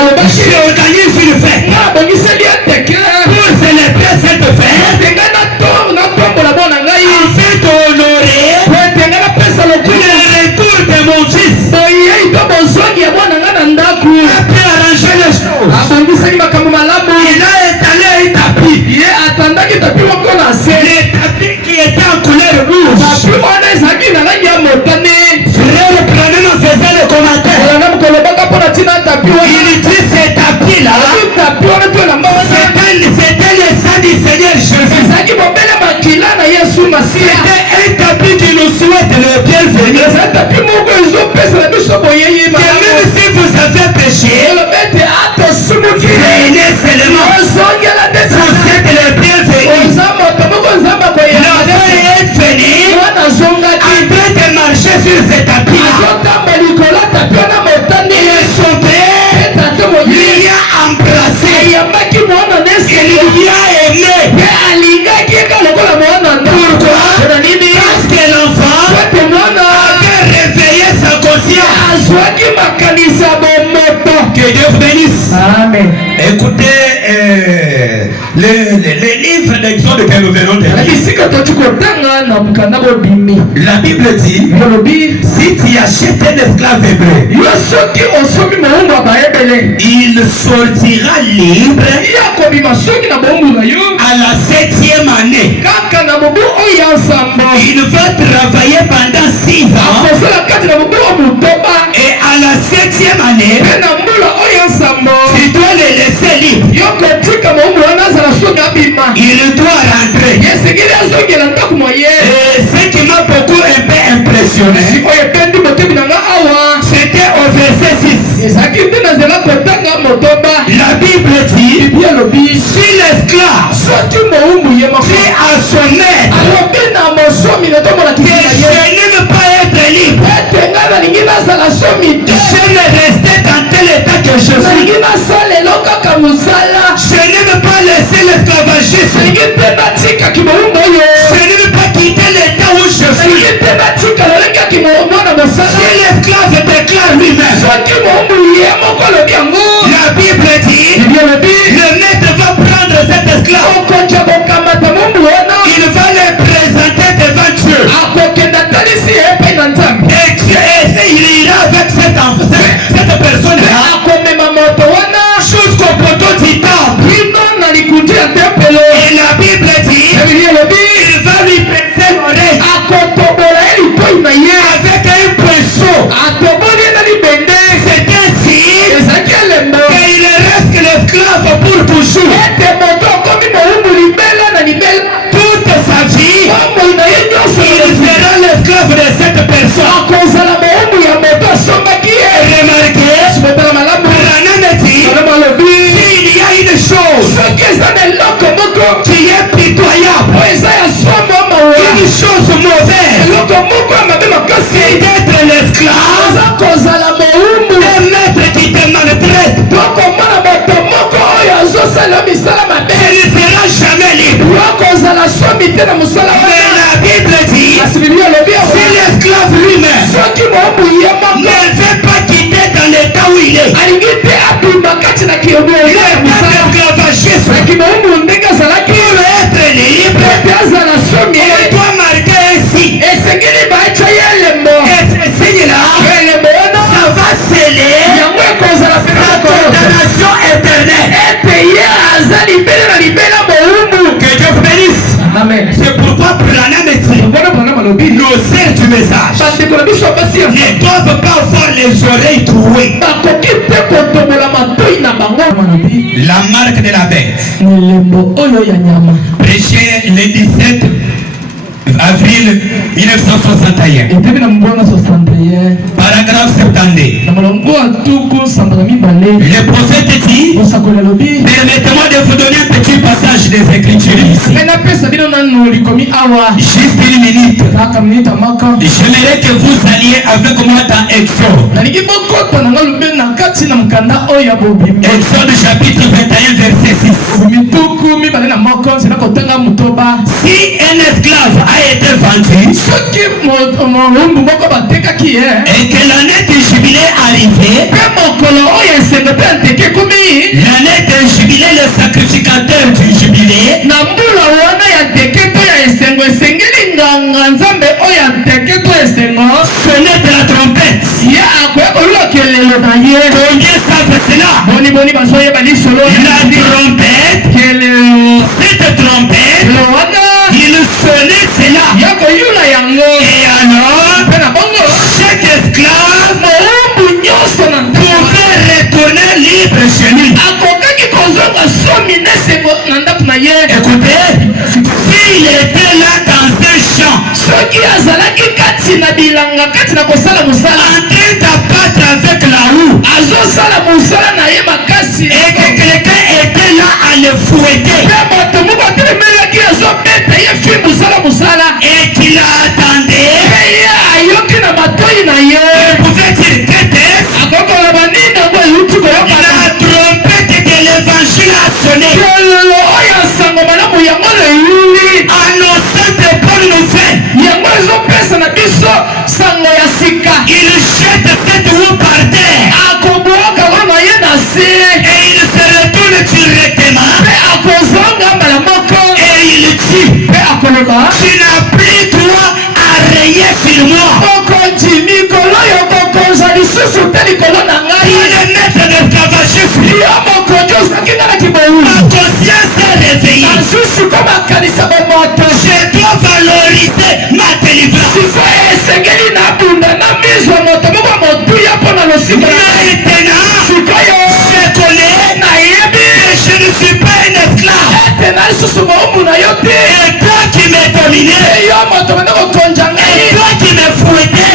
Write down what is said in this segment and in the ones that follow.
J'organise une fête pour célébrer cette fête afin d'honorer le retour de mon fils. Après arranger les choses, il a étalé un tapis. Le tapis qui était en couleur rouge. Frère, prenez nous faisait le commentaire. Il dit ce tapis-là, c'était le sang du Seigneur Jésus. C'était un tapis qui nous souhaite le bienvenu. Que même si vous avez péché, venez seulement. Vous êtes le bienvenu. L'enfant est venu en train de marcher sur ce tapis. Et son père lui a embrassé. Il lui a aimé. Pourquoi? Parce que l'enfant avait réveillé sa conscience. Que Dieu vous bénisse. Amen. Écoutez les livres d'Exode que nous venons de lire. La Bible dit, si tu achètes un esclave hébreu, il sortira libre à la 7e année. Il va travailler pendant 6 ans. Et à la 7e année, tu dois le laisser libre. Il doit rentrer. Et ce qui m'a beaucoup impressionné, c'était au verset 6. La Bible dit, si l'esclave dit à son maître que je n'aime pas être libre, je vais rester dans tel état que je suis, je n'aime pas laisser l'esclavagisme, je n'aime pas quitter l'état où je suis. Si l'esclave déclare lui-même, la Bible dit, le maître va prendre cet esclave, il va le présenter devant Dieu, et il ira avec cette personne-là jusqu'au poteau du temple. Et la Bible dit, il va lui pincer l'oreille avec un pinceau. C'est ainsi qu'il reste l'esclave pour toujours. Toute sa vie, il sera l'esclave de cette personne. Remarquez, s'il y a une chose qui est pitoyable, une chose mauvaise, c'est d'être l'esclave d'un maître qui te maltraite. Il ne sera jamais libre. Mais la Bible dit, si l'esclave lui-même ne veut pas quitter dans l'état où il est, l'esclavagisme, pour être libre, il doit marquer ainsi. Et ce signe-là, ça va sceller sa condamnation éternelle. Que Dieu vous bénisse. Amen. C'est pourquoi Branham dit, nos sœurs du message ne doivent pas avoir les oreilles trouées. La marque de la bête. Prêché le 17 avril 1961. Paragraphe 72. Le prophète dit, permettez-moi de vous donner un petit passage des Écritures ici. Juste une minute. J'aimerais que vous alliez avec moi dans Exode. Exode chapitre 21 verset 6. Si un esclave a été vendu vendu et que l'année du jubilé arrivait, l'année du jubilé, le sacrificateur du jubilé sonnait de la trompette. Combien savent cela? La trompette, cette trompette, il sonnait cela. Et alors, chaque esclave pouvait retourner libre chez lui. Écoutez, s'il était là dans un champ, en train d'abattre avec la roue, et que quelqu'un était là à le fouetter, et qu'il attendait, il pouvait dire qu'était-ce? La trompette de l'évangile a sonné, annonçant de bonnes nouvelles. Il jette cette roue par terre et il se retourne directement et il dit, tu n'as plus droit à rayer sur moi. Il est maître d'esclavagisme. Ma conscience est réveillée. Je dois valoriser ma délivrance. Maintenant, je connais que je ne suis pas un esclave. Et toi qui m'es dominé, et toi qui m'es fouetté,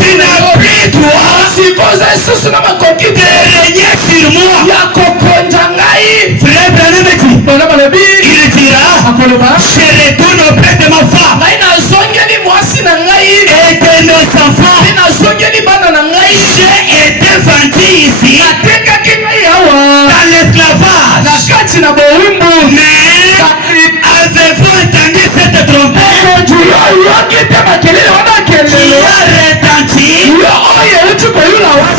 tu n'as plus droit de régner sur moi. Frère Branham dit, il dira, je retourne auprès de ma femme et de mes enfants. J'ai été vendu ici dans l'esclavage. Mais avez-vous entendu cette trompette qui a retenti?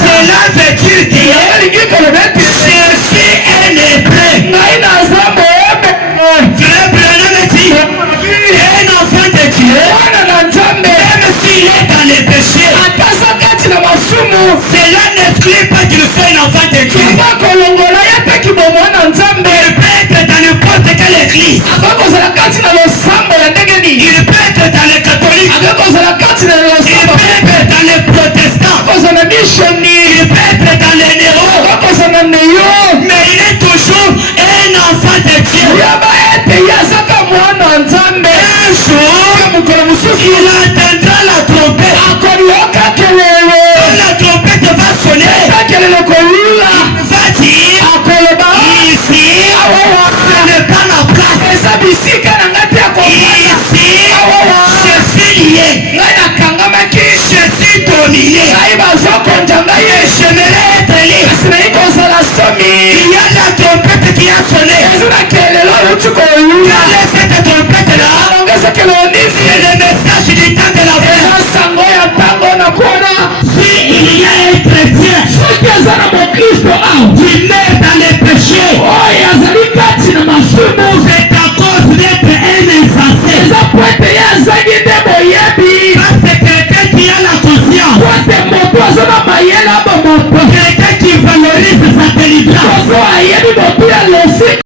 Cela veut dire que je suis un hébreu. Frère Branham dit, un enfant de Dieu, même s'il est dans les péchés, cela n'exclut pas qu'il soit un enfant de Dieu. Il peut être dans n'importe quelle église. Il peut être dans les catholiques. Il peut être dans les protestants. Il peut être dans les néo. Mais il est toujours un enfant de Dieu. Un jour, il entendra la trompette. La trompette va sonner. Va dire, ici, ce n'est pas ma place. Ici, je suis lié. Je suis dominé. J'aimerais être libre. Il y a la trompette qui a sonné. Quelle est cette trompette-là? C'est le message du temps de la fin. Si il y a un chrétien qui meurt dans les péchés, c'est à cause d'être un insensé. Parce que quelqu'un qui a la conscience, quelqu'un qui valorise sa délivrance,